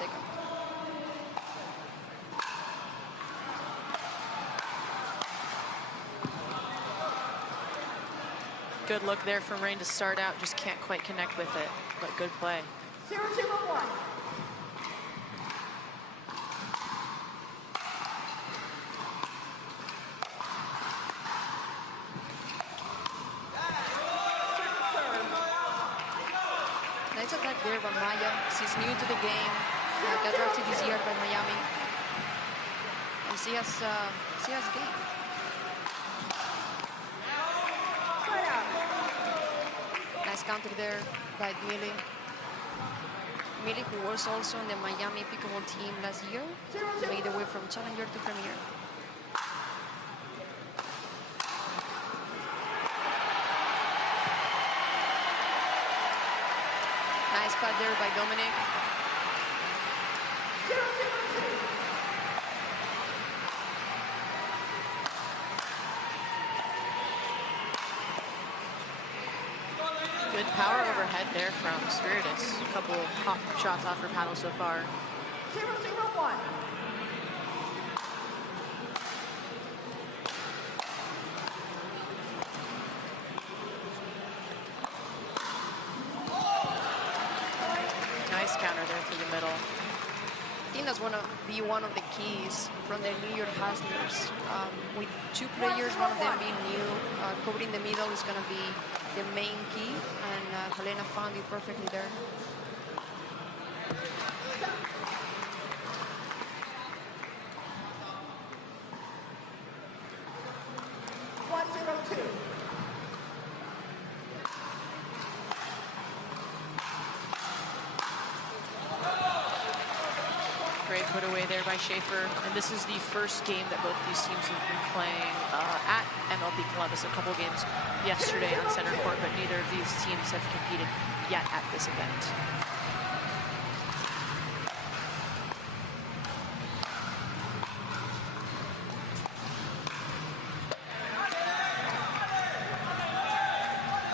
second. Good look there from Rane to start out, just can't quite connect with it, but good play. 0-0-1. Nice attack there by Mya. She's new to the game. Got drafted this year by Miami. And she has game. Nice counter there by Millie. Millie, who was also on the Miami Pickleball team last year, made the way from Challenger to Premier. Nice pad there by Dominique. Good power overhead there from Spiridis. A couple hot shots off her paddle so far. 0-0-1. Nice counter there through the middle. I think that's be one of the keys from the New York Hustlers. With two players, one of them being new, covering the middle is going to be the main key, and Helena found it perfectly there. Great put away there by Schaefer. And this is the first game that both these teams have been playing at MLP Columbus. A couple games yesterday on center court, but neither of these teams have competed yet at this event.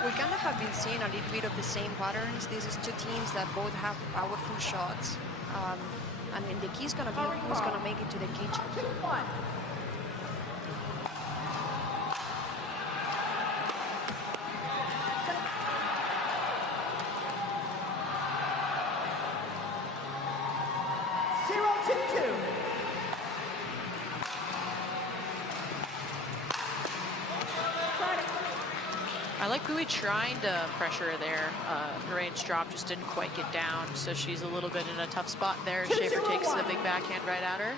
We kind of have been seeing a little bit of the same patterns. This is two teams that both have powerful shots. And then the key is going to be who's going to make it to the kitchen. 2-1. I like Bui trying to pressure her there. Rane's drop just didn't quite get down, so she's a little bit in a tough spot there. Schaefer takes the big backhand right at her.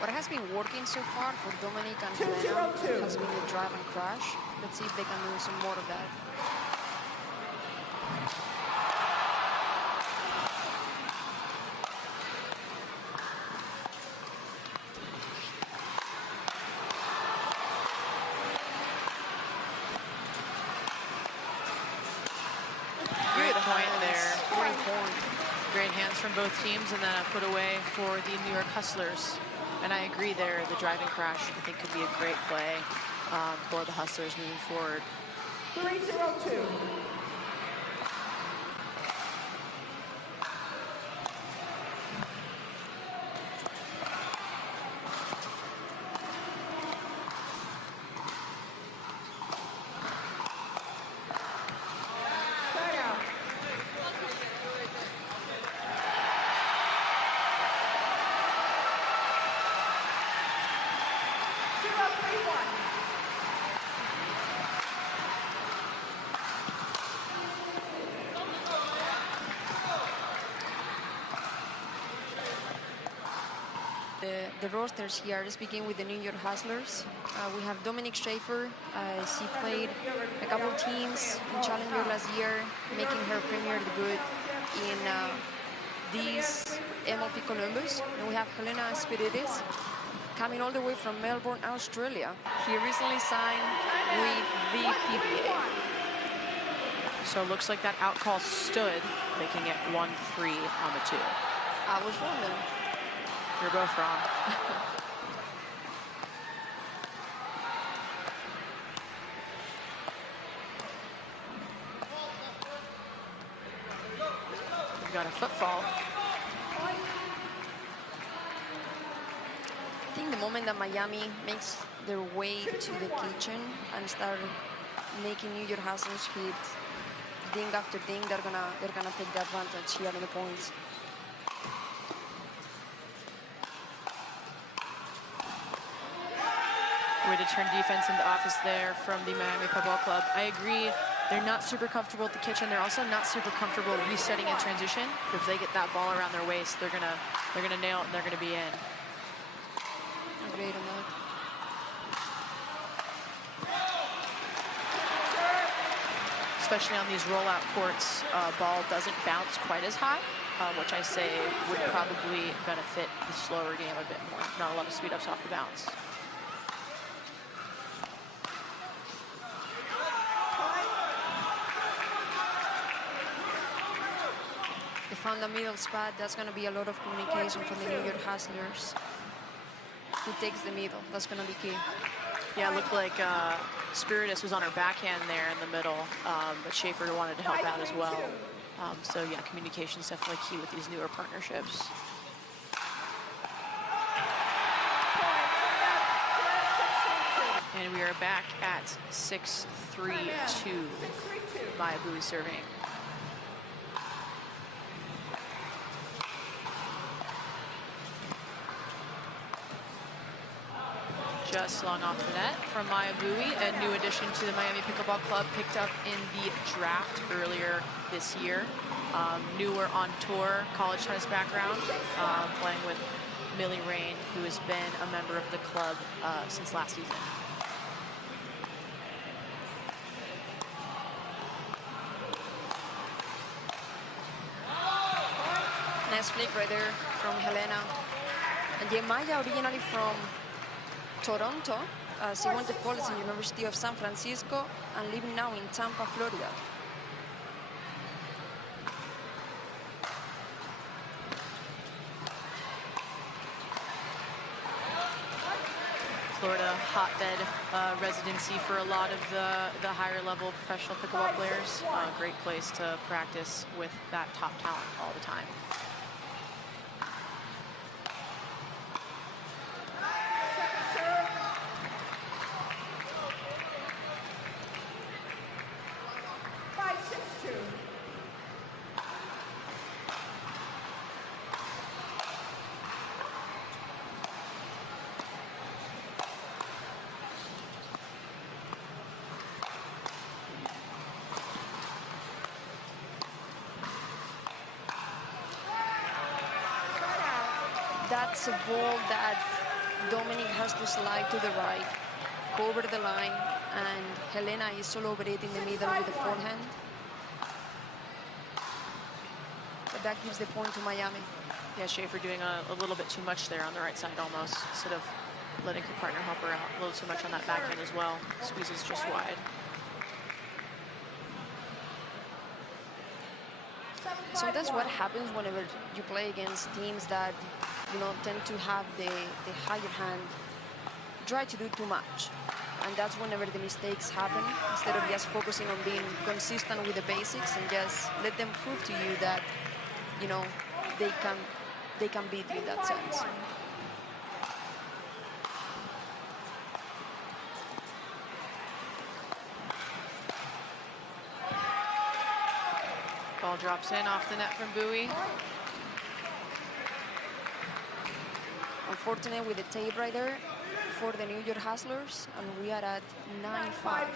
What has been working so far for Dominique and Helena has been the drive and crash. Let's see if they can do some more of that. Great hands from both teams, and then a put away for the New York Hustlers. And I agree there, the driving crash I think could be a great play for the Hustlers moving forward. 3-0-2. The rosters here, let's begin with the New York Hustlers. We have Dominique Schaefer. She played a couple teams in Challenger last year, making her premier debut in this MLP Columbus. And we have Helena Spiridis, coming all the way from Melbourne, Australia. He recently signed with the PBA. So it looks like that out call stood, making it 1-3 on the two. I was wrong then. You're both wrong. got a footfall. I think the moment that Miami makes their way to the kitchen and start making New York Hustlers hit ding after ding, they're gonna take the advantage here on the points. Way to turn defense into offense there from the Miami Pickleball Club. I agree. They're not super comfortable at the kitchen. They're also not super comfortable resetting in transition. If they get that ball around their waist, they're gonna nail it and they're gonna be in. Agreed on that. Especially on these rollout courts, ball doesn't bounce quite as high, which I say would probably benefit the slower game a bit more. Not a lot of speed ups off the bounce. They found the middle spot. That's going to be a lot of communication from the New York Hustlers. Who takes the middle? That's going to be key. Yeah, it looked like Spiridis was on her backhand there in the middle, but Schaefer wanted to help out as well. So yeah, communication is definitely key with these newer partnerships. And we are back at 6-3-2. Mya Bui serving. Just long off the net from Mya Bui, a new addition to the Miami Pickleball Club, picked up in the draft earlier this year. Newer on tour, college tennis background, playing with Milan Rane, who has been a member of the club since last season. Nice flick right there from Helena. And yeah, Mya originally from Toronto. She went to college at the University of San Francisco and living now in Tampa, Florida. Florida hotbed residency for a lot of the higher level professional pickleball players. Great place to practice with that top talent all the time. That's a ball that Dominique has to slide to the right, go over the line, and Helena is all over it in the middle with the forehand. But that gives the point to Miami. Yeah, Schaefer doing a little bit too much there on the right side almost, instead of letting her partner help her out a little too much on that backhand as well. Squeezes just wide. Sometimes what happens whenever you play against teams that, you know, tend to have the higher hand, try to do too much. And that's whenever the mistakes happen, instead of just focusing on being consistent with the basics and just let them prove to you that, you know, they can beat you in that sense. Ball drops in off the net from Bui. Unfortunate with the tape right there for the New York Hustlers, and we are at 9-5.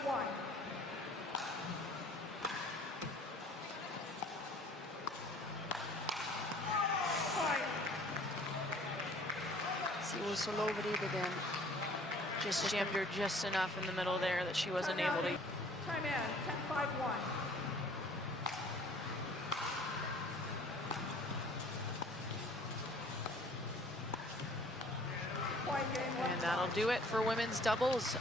She was all over it again. Just jammed her just enough in the middle there that she wasn't able to. Time in, 10-5-1. And that'll do it for women's doubles.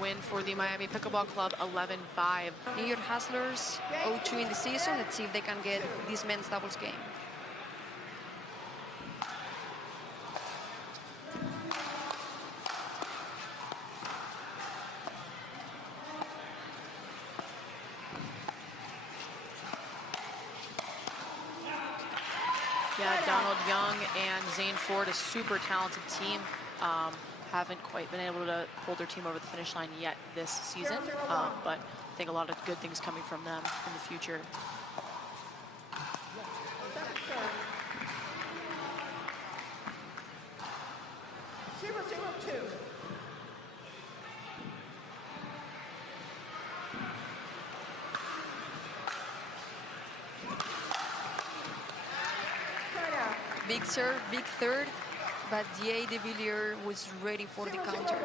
Win for the Miami Pickleball Club, 11-5. New York Hustlers 0-2 in the season. Let's see if they can get this men's doubles game. Yeah, Donald Young and Zane Ford, a super talented team. Haven't quite been able to hold their team over the finish line yet this season, but I think a lot of good things coming from them in the future. Big serve, big third, but Devilliers was ready for the counter.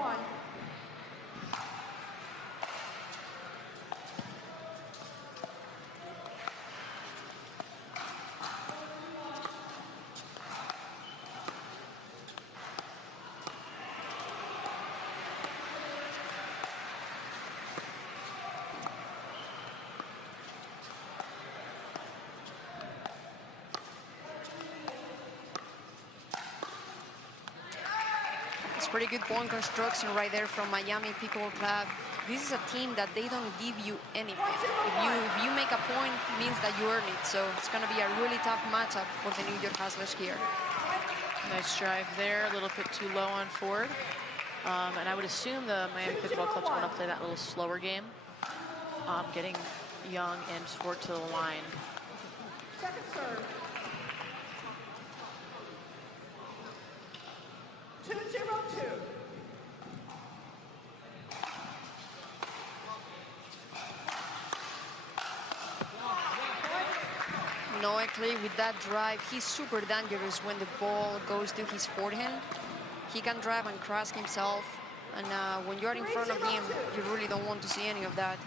Pretty good point construction right there from Miami Pickleball Club. This is a team that they don't give you anything. If you make a point, it means that you earn it. So it's going to be a really tough matchup for the New York Hustlers here. Nice drive there, a little bit too low on Ford. And I would assume the Miami Pickleball Club's going to play that little slower game, getting Young and Ford to the line. Second serve. 2-0-2. Noe Khlif with that drive, he's super dangerous when the ball goes to his forehand. He can drive and crash himself, and when you're in front of him, you really don't want to see any of that.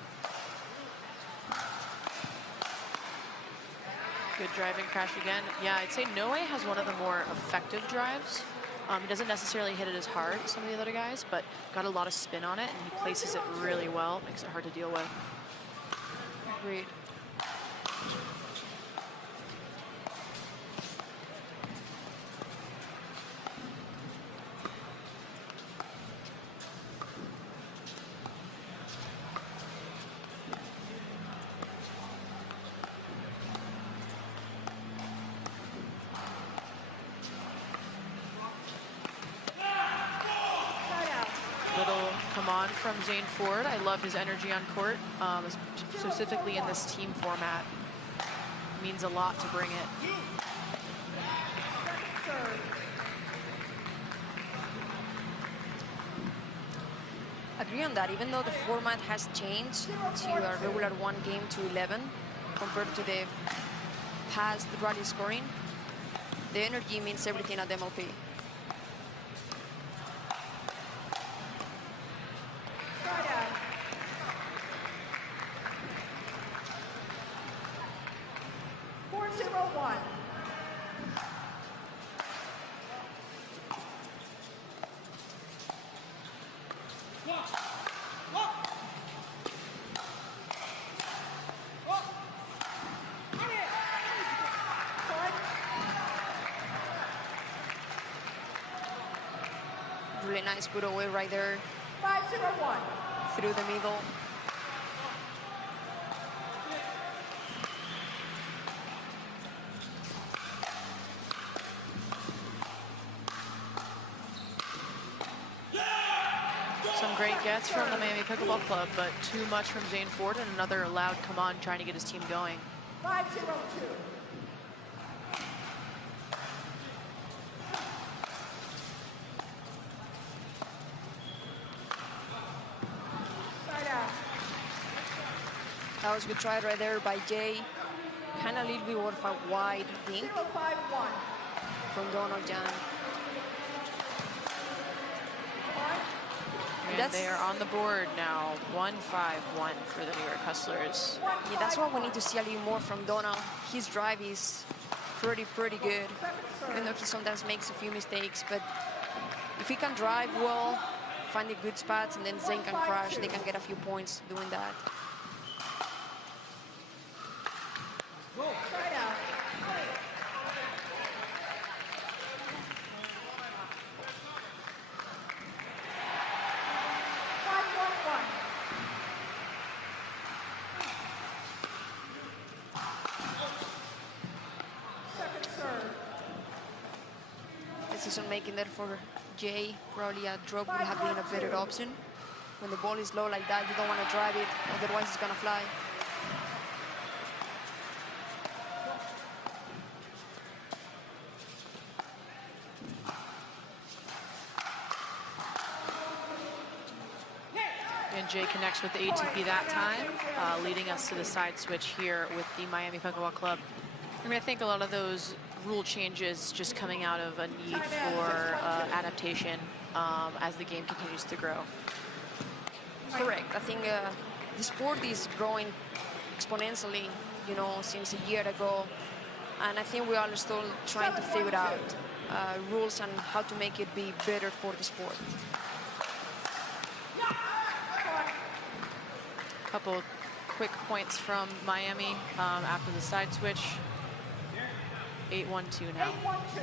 Good driving crash again. Yeah, I'd say Noe has one of the more effective drives. He doesn't necessarily hit it as hard as some of the other guys, but got a lot of spin on it, and he places it really well. Makes it hard to deal with. Agreed. From Zane Ford. I love his energy on court, specifically in this team format. It means a lot to bring it. Agree on that, even though the format has changed to a regular 1 game to 11 compared to the past rally scoring, the energy means everything at MLP. Really nice put away right there. 5-0-1. Through the middle. Some great gets from the Miami Pickleball Club, but too much from Zane Ford, and another loud come on trying to get his team going. 5-0-2. That was a good try right there by Jay. Kind of a little bit of a wide dink 0-5-1. from Donald Young. And they are on the board now, 1-5-1 for the New York Hustlers. Yeah, that's what we need to see a little more from Donald. His drive is pretty good, even though he sometimes makes a few mistakes. But if he can drive well, find the good spots, and then Zane can crash, they can get a few points doing that. decision making there for Jay. Probably a drop would have been a better option. When the ball is low like that, you don't want to drive it, otherwise it's going to fly. And Jay connects with the ATP that time, leading us to the side switch here with the Miami Pickleball Club. I mean, I think a lot of those rule changes just coming out of a need for adaptation as the game continues to grow. Correct. I think the sport is growing exponentially, you know, since a year ago. And I think we are still trying to figure out rules and how to make it be better for the sport. Couple quick points from Miami after the side switch. 8-1-2 now. 8-1-2.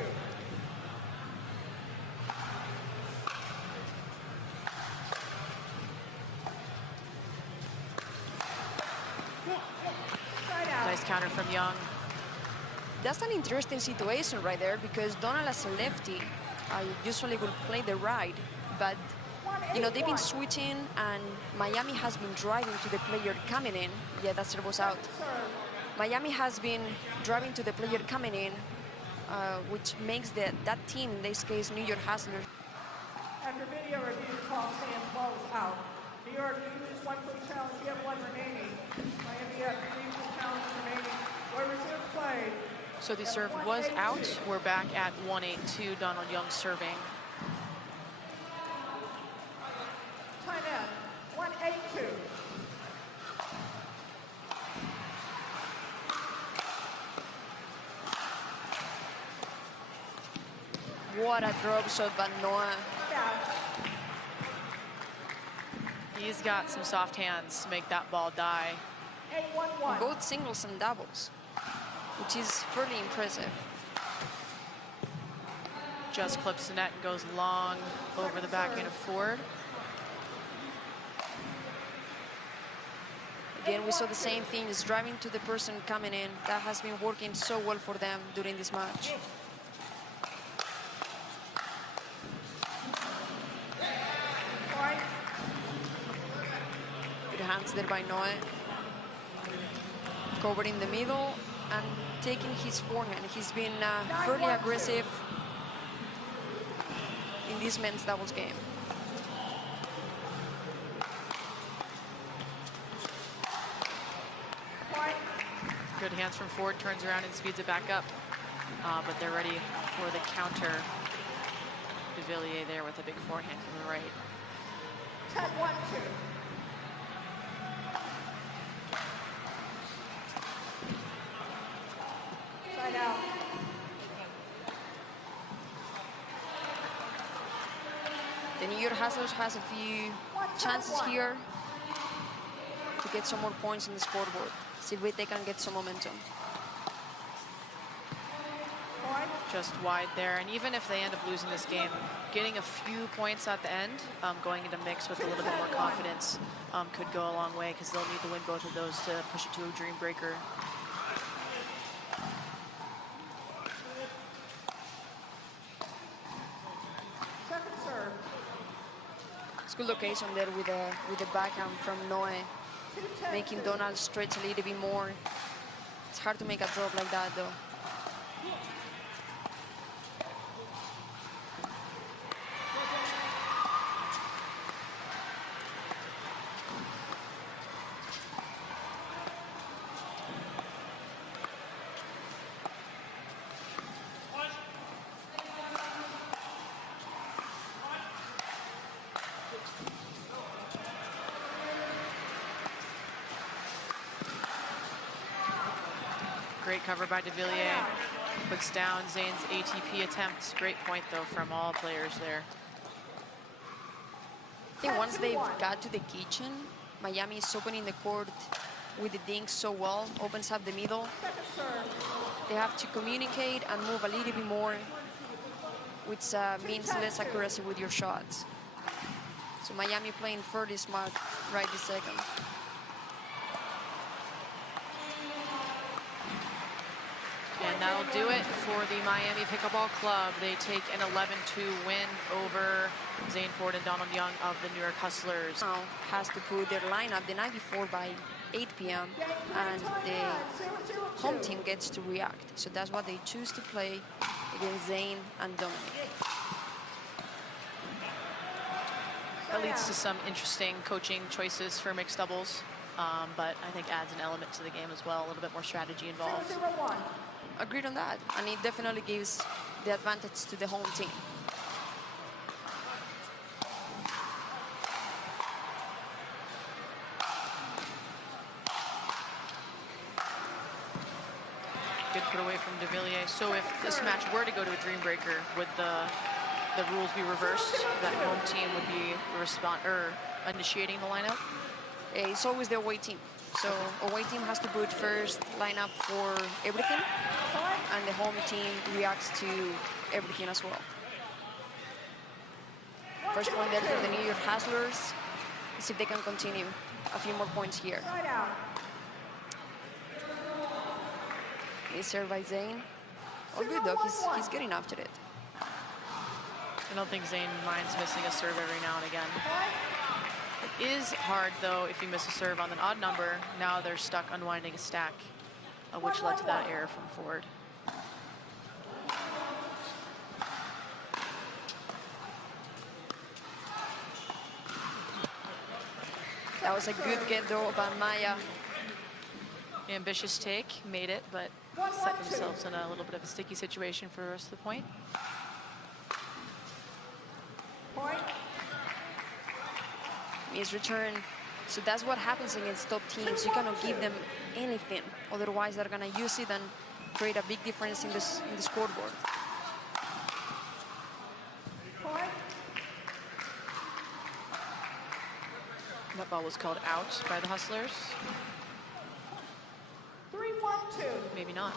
Nice counter from Young. That's an interesting situation right there, because Donald as a lefty usually will play the right, but you know, they've been switching and Miami has been driving to the player coming in. Yeah, that serve was out. Miami has been driving to the player coming in, which makes that team, in this case, New York Hustlers. After video review, call Sam balls out. New York, you lose 1 free challenge. You have 1 remaining. Miami, you have 3 free challenges remaining. Where reserve played. So the serve was out. We're back at 1-8-2. Donald Young serving. Time in. 1-8-2. What a drop shot by Noe. He's got some soft hands to make that ball die. 8-1-1. Both singles and doubles, which is fairly impressive. Just clips the net and goes long over the backhand of Ford. Again, we saw the same thing, is driving to the person coming in. That has been working so well for them during this match. Good hands there by Noe. Covering the middle and taking his forehand. He's been fairly aggressive in this men's doubles game. Good hands from Ford, turns around and speeds it back up. But they're ready for the counter. Devilliers there with a big forehand from the right. 10-1-2. Side out. The New York Hustlers has a few chances here to get some more points in the scoreboard. See if they can get some momentum. Just wide there, and even if they end up losing this game, getting a few points at the end, going into mix with a little bit more confidence could go a long way, because they'll need to win both of those to push it to a dream breaker. Second serve. It's a good location there with the backhand from Noe, making Donald stretch a little bit more. It's hard to make a drop like that, though. Great cover by Devilliers. Puts down Zane's ATP attempt. Great point, though, from all players there. I think once they've got to the kitchen, Miami is opening the court with the dinks so well, opens up the middle. They have to communicate and move a little bit more, which means less accuracy with your shots. So Miami playing fairly smart right this second. And that'll do it for the Miami Pickleball Club. They take an 11-2 win over Zane Ford and Donald Young of the New York Hustlers. Now has to put their lineup the night before by 8 p.m. and the home team gets to react. So that's what they choose to play against Zane and Dominique. That leads to some interesting coaching choices for mixed doubles, but I think adds an element to the game as well, a little bit more strategy involved. Agreed on that, and it definitely gives the advantage to the home team. Good put away from Devilliers. So if this match were to go to a dream breaker, would the rules be reversed? That home team would be initiating the lineup? It's always the away team. So away team has to put first lineup for everything, and the home team reacts to everything as well. First point there for the New York Hustlers. Let's see if they can continue a few more points here. Is served by Zane. All good though, he's getting after it. I don't think Zane minds missing a serve every now and again. It is hard though if you miss a serve on an odd number. Now they're stuck unwinding a stack, which led to that error from Ford. That was a good get though by Mya. Ambitious take, made it, but set themselves in a little bit of a sticky situation for the rest of the point. His return. So that's what happens against top teams. You cannot give them anything. Otherwise, they're going to use it and create a big difference in the scoreboard. That ball was called out by the Hustlers. 3-1-2. Maybe not.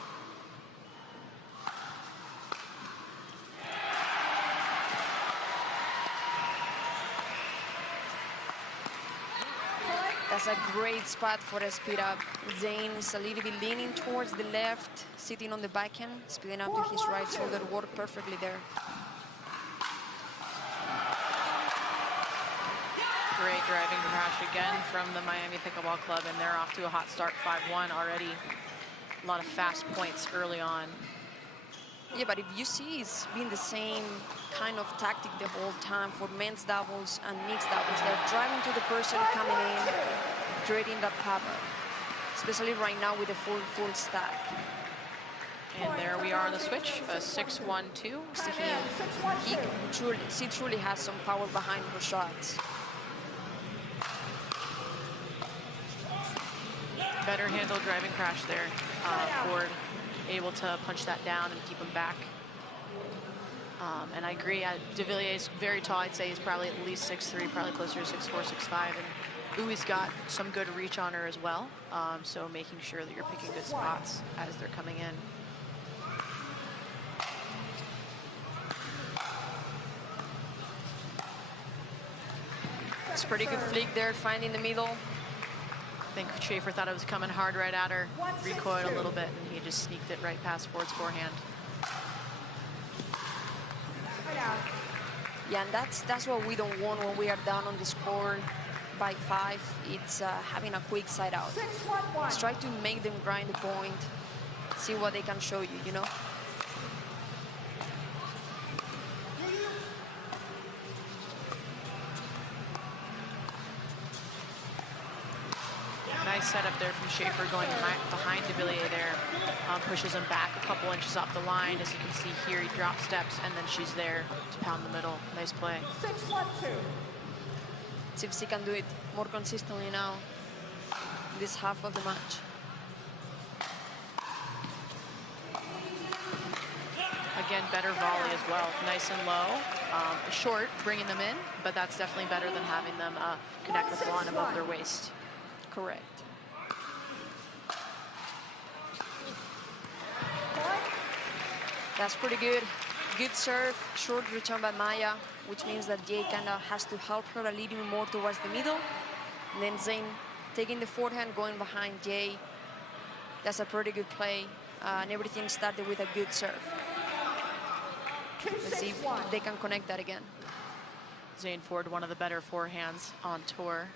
That's a great spot for a speed up. Zane is a little bit leaning towards the left, sitting on the backhand, speeding up to his right shoulder, worked perfectly there. Great driving crash again from the Miami Pickleball Club, and they're off to a hot start, 5-1 already. A lot of fast points early on. Yeah, but if you see, it's been the same kind of tactic the whole time for men's doubles and mixed doubles. They're driving to the person coming in, creating that pop-up, especially right now with the full stack. And there we are on the switch, a 6-1-2. He truly has some power behind her shots. Better handle driving crash there. Ford able to punch that down and keep him back. And I agree, Devilliers is very tall. I'd say he's probably at least 6'3", probably closer to 6'4", 6'5". And Bui's got some good reach on her as well. So making sure that you're picking good spots as they're coming in. It's pretty good flick there, finding the middle. I think Schaefer thought it was coming hard right at her, recoiled a little bit, and he just sneaked it right past Ford's forehand. Yeah, and that's what we don't want when we are down on the score by 5. It's having a quick side out. Let's try to make them grind the point, see what they can show you, you know? Nice setup there from Schaefer going behind Devilliers there. Pushes him back a couple inches off the line. As you can see here, he drops steps, and then she's there to pound the middle. Nice play. 6-1-2. See if she can do it more consistently now, this half of the match. Again, better volley as well. Nice and low. Short, bringing them in, but that's definitely better than having them connect with one above their waist. Correct. That's pretty good. Good serve, short return by Mya, which means that Jay kind of has to help her a little more towards the middle. And then Zane taking the forehand, going behind Jay. That's a pretty good play and everything started with a good serve. Let's see if they can connect that again. Zane Ford, one of the better forehands on tour.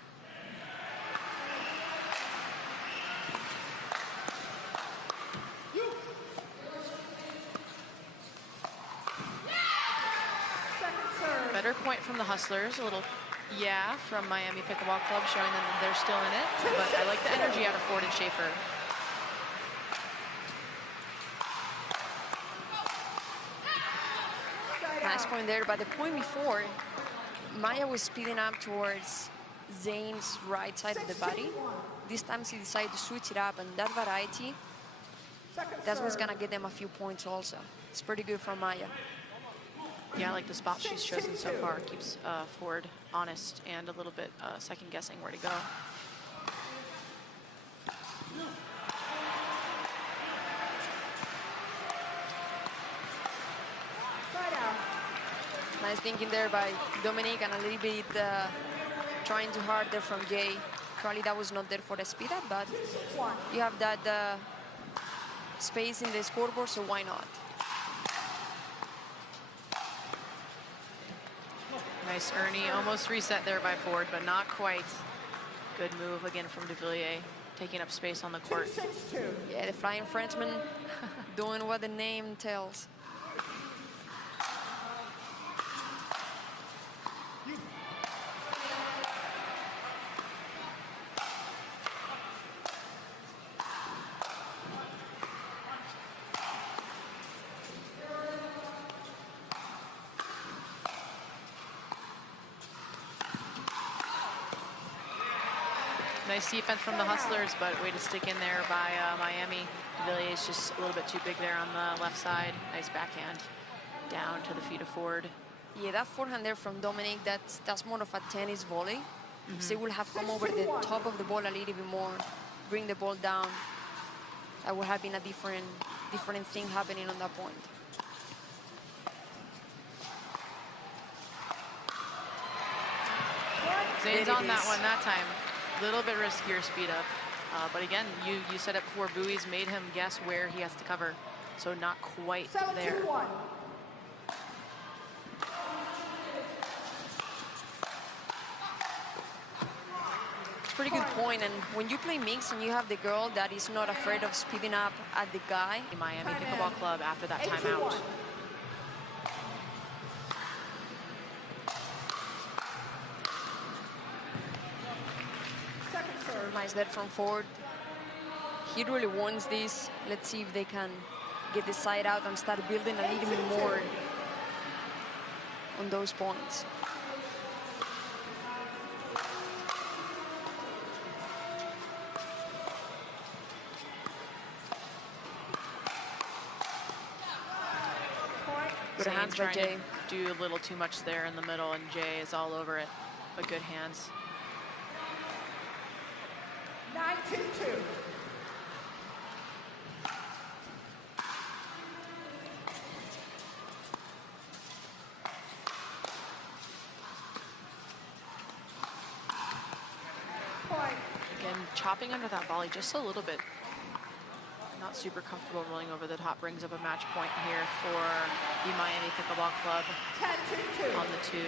Better point from the Hustlers, a little yeah from Miami Pickleball Club, showing them that they're still in it. But I like the energy out of Ford and Schaefer. Nice point there, but the point before, Mya was speeding up towards Zane's right side of the body. This time she decided to switch it up, and that variety, that's what's gonna get them a few points also. It's pretty good from Mya. Yeah, I like the spot she's chosen so far. Keeps Ford honest and a little bit second guessing where to go. Nice thinking there by Dominique, and a little bit trying too hard there from Jay. Probably that was not there for the speed up, but you have that space in the scoreboard, so why not? Nice Ernie, almost reset there by Ford, but not quite. Good move again from Devilliers, taking up space on the court. Yeah, the Flying Frenchman doing what the name tells. Nice defense from the Hustlers, but way to stick in there by Miami. Devilliers just a little bit too big there on the left side. Nice backhand down to the feet of Ford. Yeah, that forehand there from Dominique, that's more of a tennis volley. If they will have come over the top of the ball a little bit more, bring the ball down, that would have been a different thing happening on that point. Zane's on that one that time. A little bit riskier speed up. But again, you said it before, Bui's made him guess where he has to cover. So not quite there. It's a pretty good point, and when you play mix and you have the girl that is not afraid of speeding up at the guy. Miami Pickleball Club after that timeout. Nice that from Ford. He really wants this. Let's see if they can get the side out and start building a little bit more on those points. Good hands by Jay. Do a little too much there in the middle, and Jay is all over it, but good hands. 9-2-2. Again, chopping under that volley just a little bit. Not super comfortable rolling over the top. Brings up a match point here for the Miami Pickleball Club 10-2-2. on the 2.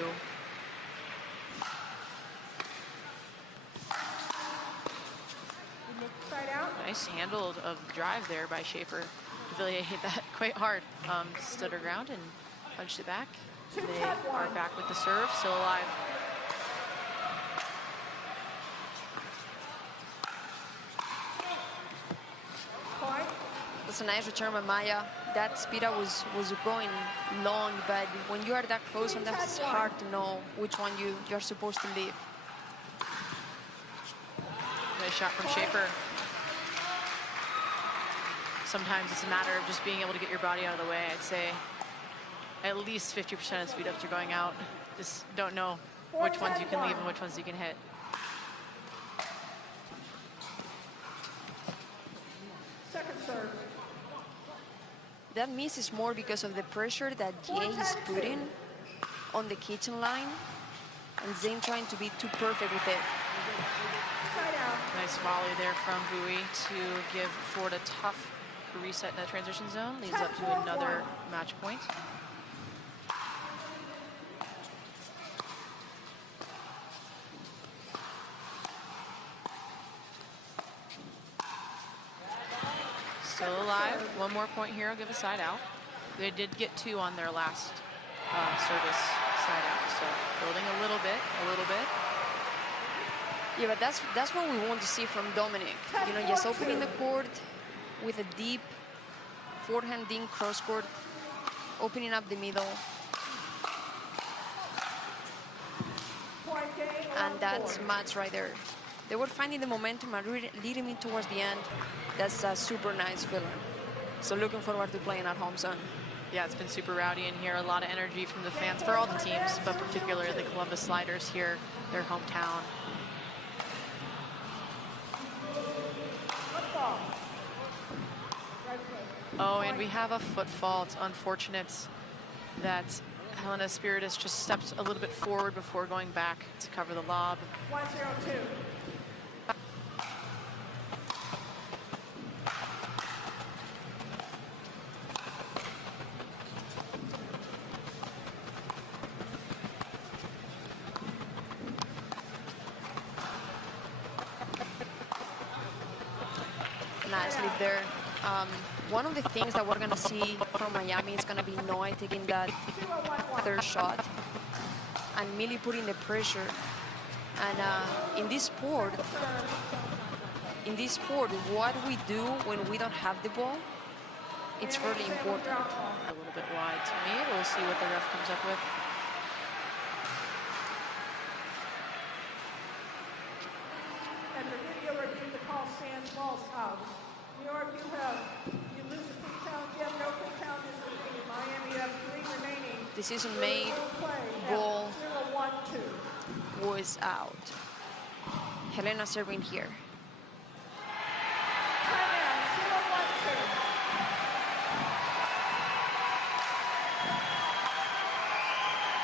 Side out. Nice handled of drive there by Schaefer. Devilliers hit that quite hard. Stood her ground and punched it back. They are back with the serve, still alive. That's a nice return by Mya. That speed up was going long, but when you are that close, sometimes it's hard to know which one you're supposed to leave. Nice shot from Schaefer. Sometimes it's a matter of just being able to get your body out of the way. I'd say at least 50% of speed ups are going out. Just don't know which ones you can leave and which ones you can hit. Second serve. That miss is more because of the pressure that Jay is putting on the kitchen line, and Zane trying to be too perfect with it. Nice volley there from Bui to give Ford a tough a reset in the transition zone. Leads up to another match point. Still alive. One more point here. I'll give a side out. They did get 2 on their last service side out. So building a little bit. Yeah, but that's what we want to see from Dominique. You know, just opening the court with a deep forehand ding cross court, opening up the middle. And that's match right there. They were finding the momentum and really leading me towards the end. That's a super nice feeling. So looking forward to playing at home soon. Yeah, it's been super rowdy in here. A lot of energy from the fans for all the teams, but particularly the Columbus Sliders here, their hometown. Oh, and we have a foot fault. It's unfortunate that Helena Spiridis just steps a little bit forward before going back to cover the lob. 1-0-2. Nice lead there. One of the things that we're going to see from Miami is going to be Noe taking that third shot and Millie putting the pressure. And in this sport, what we do when we don't have the ball, it's really important. A little bit wide to me. We'll see what the ref comes up with. And the video review, the call stands, balls out. New York, you lose a free challenge. You have no free challenges remaining. Miami, you have 3 remaining. Decision made. Ball was out. Helena serving here.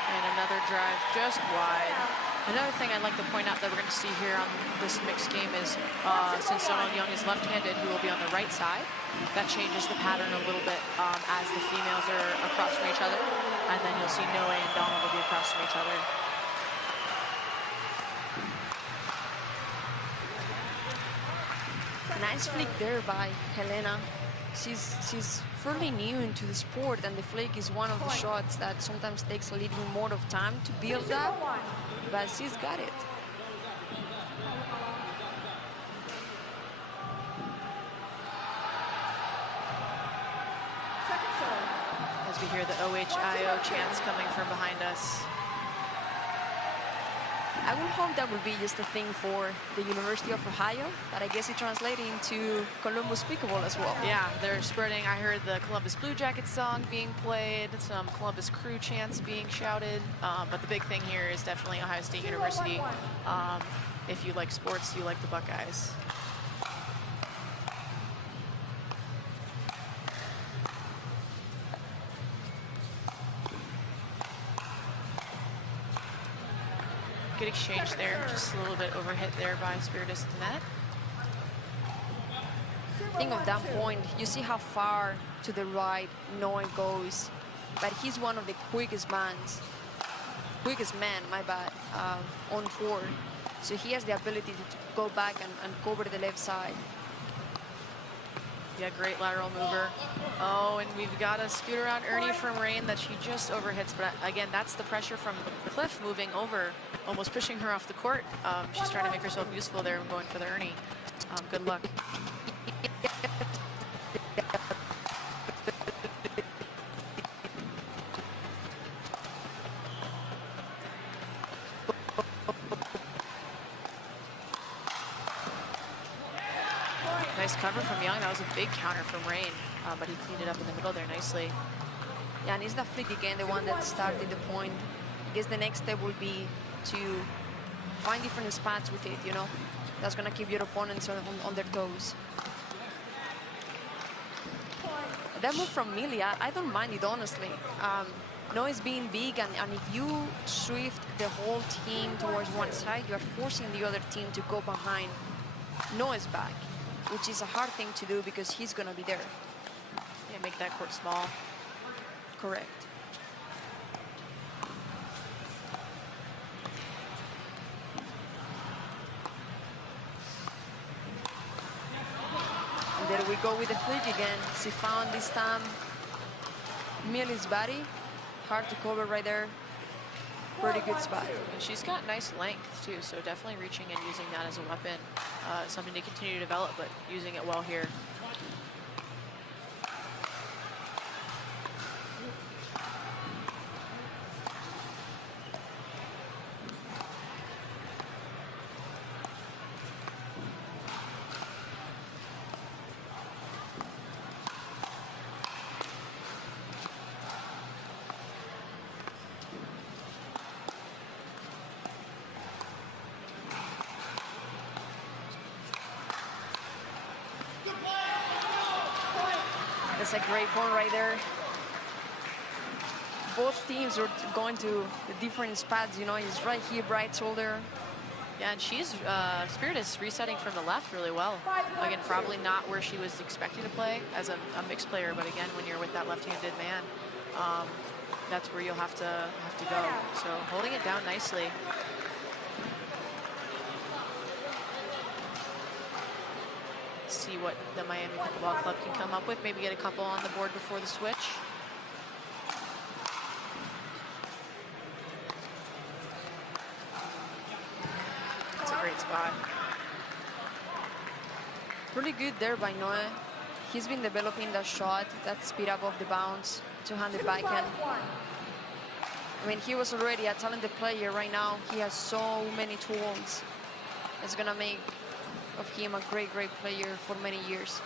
And another drive just wide. Another thing I'd like to point out that we're going to see here on this mixed game is since Sonon Young is left-handed, he will be on the right side. That changes the pattern a little bit as the females are across from each other. And then you'll see Noe and Donna will be across from each other. Nice flick there by Helena. She's fairly new into the sport, and the flick is one of the shots that sometimes takes a little more of time to build up, but she's got it. As we hear the OHIO chants coming from behind us. I would hope that would be just a thing for the University of Ohio, but I guess it translates into Columbus Pickleball as well. Yeah, they're spreading. I heard the Columbus Blue Jackets song being played, some Columbus Crew chants being shouted, but the big thing here is definitely Ohio State University. If you like sports, you like the Buckeyes. Good exchange there, just a little bit overhit there by Spiridis to net. Think of that point, you see how far to the right Noe goes, but he's one of the quickest men, on court. So he has the ability to go back and cover the left side. Yeah, great lateral mover. Oh, and we've got a scoot around Ernie from Rane that she just overhits. But again, that's the pressure from Khlif moving over, almost pushing her off the court. She's trying to make herself useful there and going for the Ernie. Good luck. Nice cover from Young. That was a big counter from Rane, but he cleaned it up in the middle there nicely. Yeah, and it's the flick again, the one that started the point. I guess the next step will be to find different spots with it, you know. That's going to keep your opponents on their toes. That move from Millie, I don't mind it, honestly. Noe's being big, and if you shift the whole team towards one side, you are forcing the other team to go behind Noe's back, which is a hard thing to do because he's going to be there. Yeah, make that court small. Correct. And there we go with the flick again. She found this time Mila's body. Hard to cover right there. Pretty good spot. And she's got nice length too, so definitely reaching and using that as a weapon. Something to continue to develop, but using it well here. That's a great point right there. Both teams are going to the different spots, you know, he's right here, right shoulder. Yeah, and she's, Spiridis resetting from the left really well. Again, probably not where she was expecting to play as a mixed player, but again, when you're with that left-handed man, that's where you'll have to go. So holding it down nicely. See what the Miami Pickleball Club can come up with. Maybe get a couple on the board before the switch. That's a great spot. Really good there by Noe. He's been developing that shot, that speed up of the bounce, two-handed backhand. I mean, he was already a talented player. Right now, he has so many tools. It's gonna make of him a great player for many years.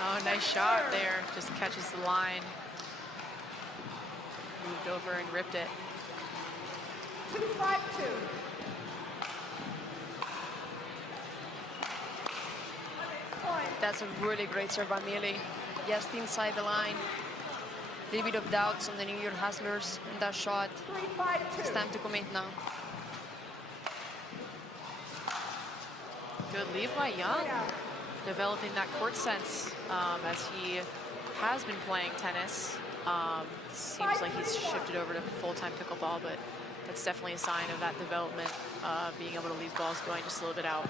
Oh, nice shot there. Just catches the line. Moved over and ripped it. 2-5-2. That's a really great serve by Mya. Just inside the line. A little bit of doubts on the New York Hustlers in that shot. 3-5-2. It's time to commit now. Good leave by Young. Developing that court sense as he has been playing tennis. Seems like he's shifted over to full-time pickleball, but that's definitely a sign of that development, being able to leave balls going just a little bit out.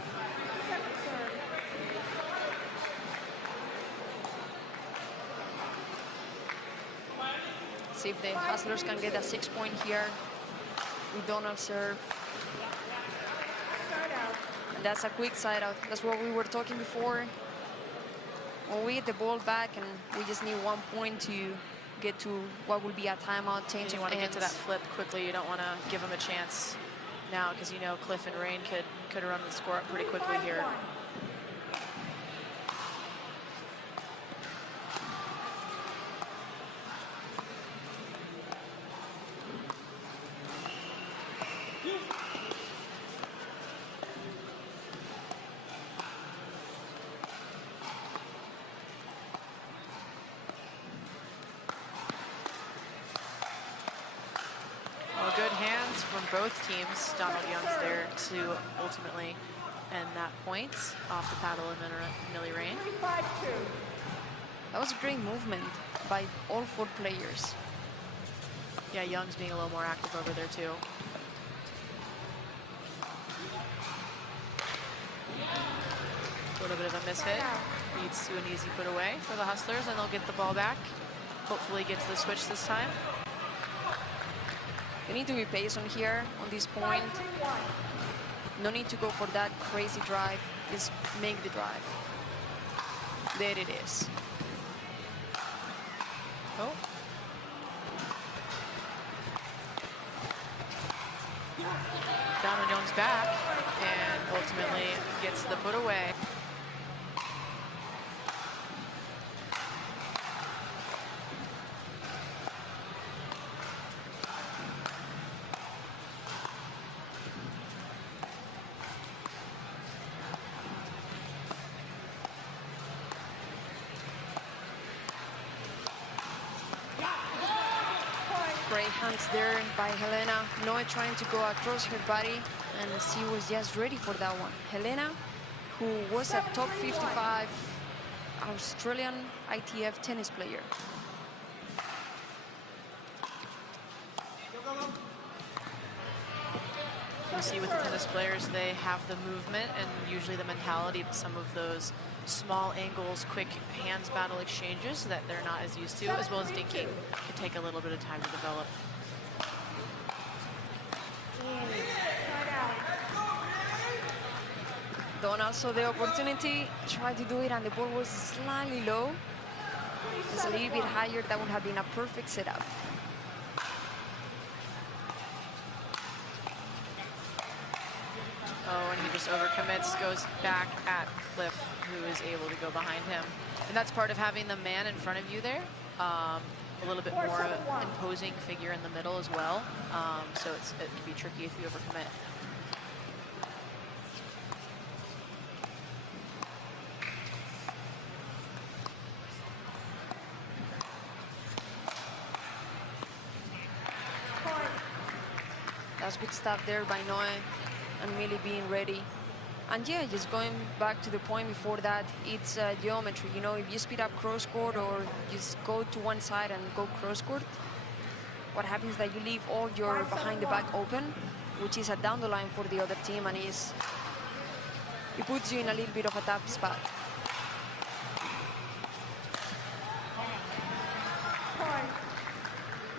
See if the Hustlers can get a 6-point here with Donald's serve. And that's a quick side out. That's what we were talking before. When we get the ball back and we just need 1 point to get to what will be a timeout change. You want to get to that flip quickly. You don't want to give them a chance now because you know Khlif and Rane could run the score up pretty quickly here. Both teams. Donald Young's there to ultimately end that point off the paddle of Milan Rane. That was a great movement by all 4 players. Yeah, Young's being a little more active over there too. A little bit of a mishit. Leads to an easy put away for the Hustlers, and they'll get the ball back. Hopefully gets the switch this time. You need to be patient here on this point. No need to go for that crazy drive. Just make the drive. There it is. Oh. Donald Young's back and ultimately gets the put away. great hands there by Helena. Noe trying to go across her body, and she was just ready for that one. Helena, who was a top 55 Australian ITF tennis player. You see with the tennis players, they have the movement and usually the mentality of some of those small angles, quick hands battle exchanges that they're not as used to, as well as dinking can take a little bit of time to develop. Donald saw the opportunity, tried to do it, and the ball was slightly low. It's a little bit higher, that would have been a perfect setup. Oh, and he just overcommits, goes back at Khlif, who is able to go behind him. And that's part of having the man in front of you there. A little bit more imposing figure in the middle as well. So it can be tricky if you overcommit. That's good stuff there by Noe, and Millie being ready. And yeah, just going back to the point before that, it's geometry. You know, if you speed up cross court or just go to one side and go cross court, what happens is that you leave all your behind the back open, which is a down the line for the other team, and it puts you in a little bit of a tough spot.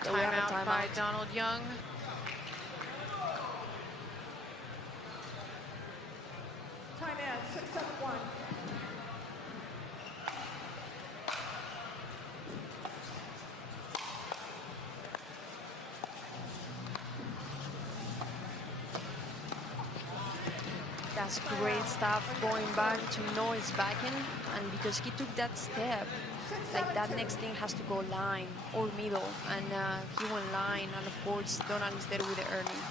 Timeout by Donald Young. Timeout, 6-7-1. That's great stuff, going back to Noe's backhand, and because he took that step, like that next thing has to go line or middle, and he went line, and of course Donald is there with the earning.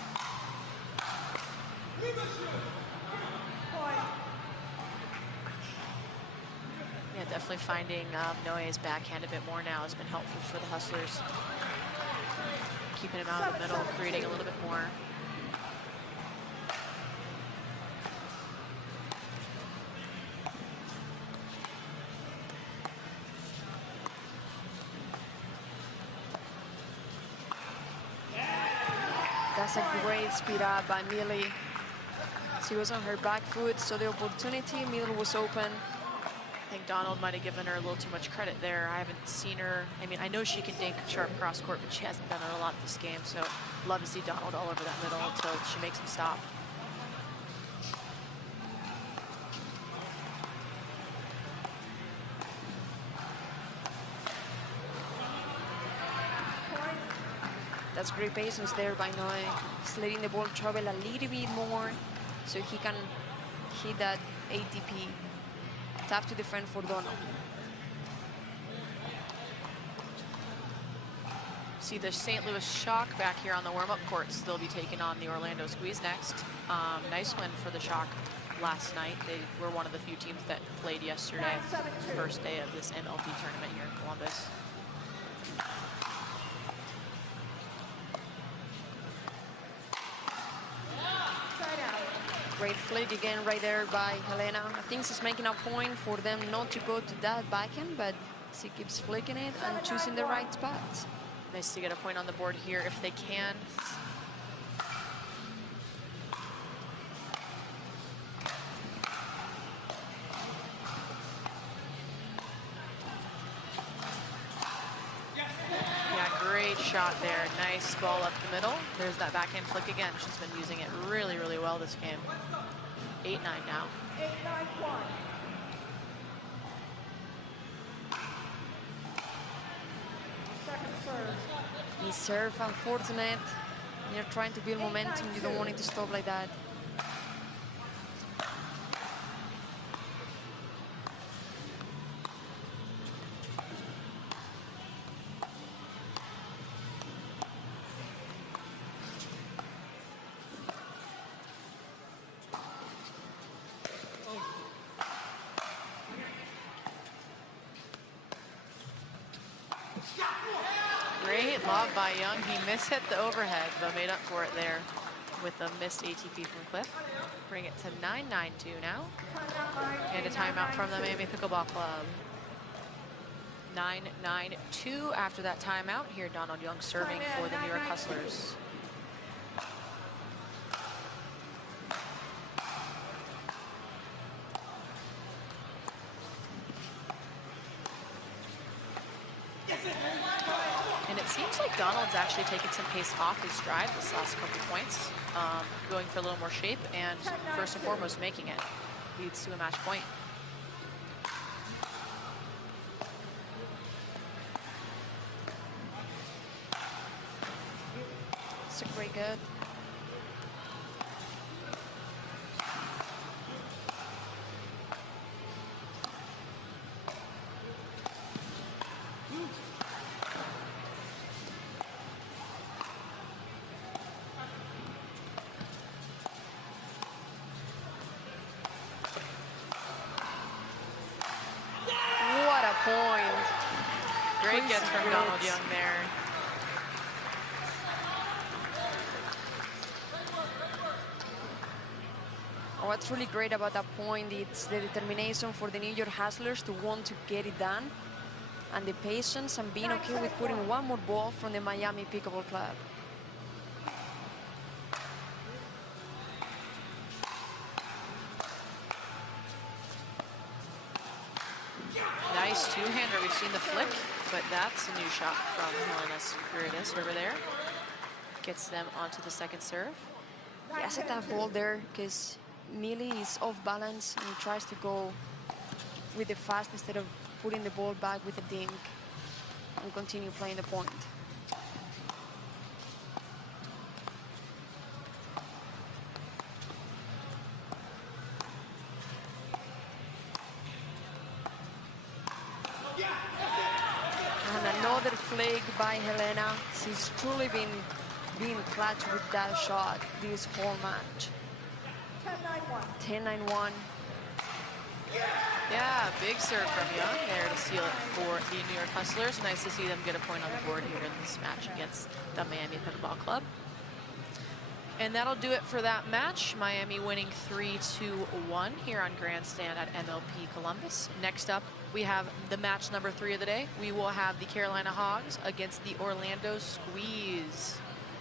Yeah, definitely finding Noe's backhand a bit more now has been helpful for the Hustlers. Keeping him out of the middle, creating a little bit more. That's a great speed up by Millie. She was on her back foot, so the opportunity, middle was open. I think Donald might have given her a little too much credit there. I haven't seen her. I mean, I know she can dink sharp cross court, but she hasn't done it a lot this game. So love to see Donald all over that middle until she makes him stop. That's great patience there by Noe. Just letting the ball travel a little bit more so he can hit that ATP. Tough to defend for Donald. See the St. Louis Shock back here on the warm-up courts. They'll be taking on the Orlando Squeeze next. Nice win for the Shock last night. They were one of the few teams that played yesterday, first day of this MLP tournament here in Columbus. Great flick again right there by Helena. I think she's making a point for them not to go to that backhand, but she keeps flicking it and choosing the right spots. Nice to get a point on the board here if they can. Yeah, great shot there. Nice ball up the middle. There's that backhand flick again. She's been using it really, really well this game. 8-9 now. 8-9-1. Second serve. His serve, unfortunate. You're trying to build momentum. You don't want it to stop like that. Great lob by Young. He mishit the overhead, but made up for it there with a missed ATP from Khlif. Bring it to 9-9-2 now. And a timeout from the Miami Pickleball Club. 9-9-2 after that timeout. Here, Donald Young serving for the New York Hustlers. And it seems like Donald's actually taken some pace off his drive this last couple points, going for a little more shape, and first and foremost making it. Leads to a match point. It's a great good. What a point. Great gets from Donald Young there. What's really great about that point, it's the determination for the New York Hustlers to want to get it done, and the patience and being okay with putting one more ball from the Miami Pickleball Club. Nice two-hander. We've seen the flick, but that's a new shot from Helena Spiridis over there. Gets them onto the second serve. He has a tough ball there because Millie is off balance and he tries to go with the fast instead of putting the ball back with a dink and continue playing the point. And another flick by Helena. She's truly been clutch with that shot this whole match. 10-9-1. Yeah, big serve from Young there to seal it for the New York Hustlers. Nice to see them get a point on the board here in this match against the Miami Pickleball Club. And that'll do it for that match. Miami winning 3-2-1 here on Grandstand at MLP Columbus. Next up, we have the match number 3 of the day. We will have the Carolina Hogs against the Orlando Squeeze.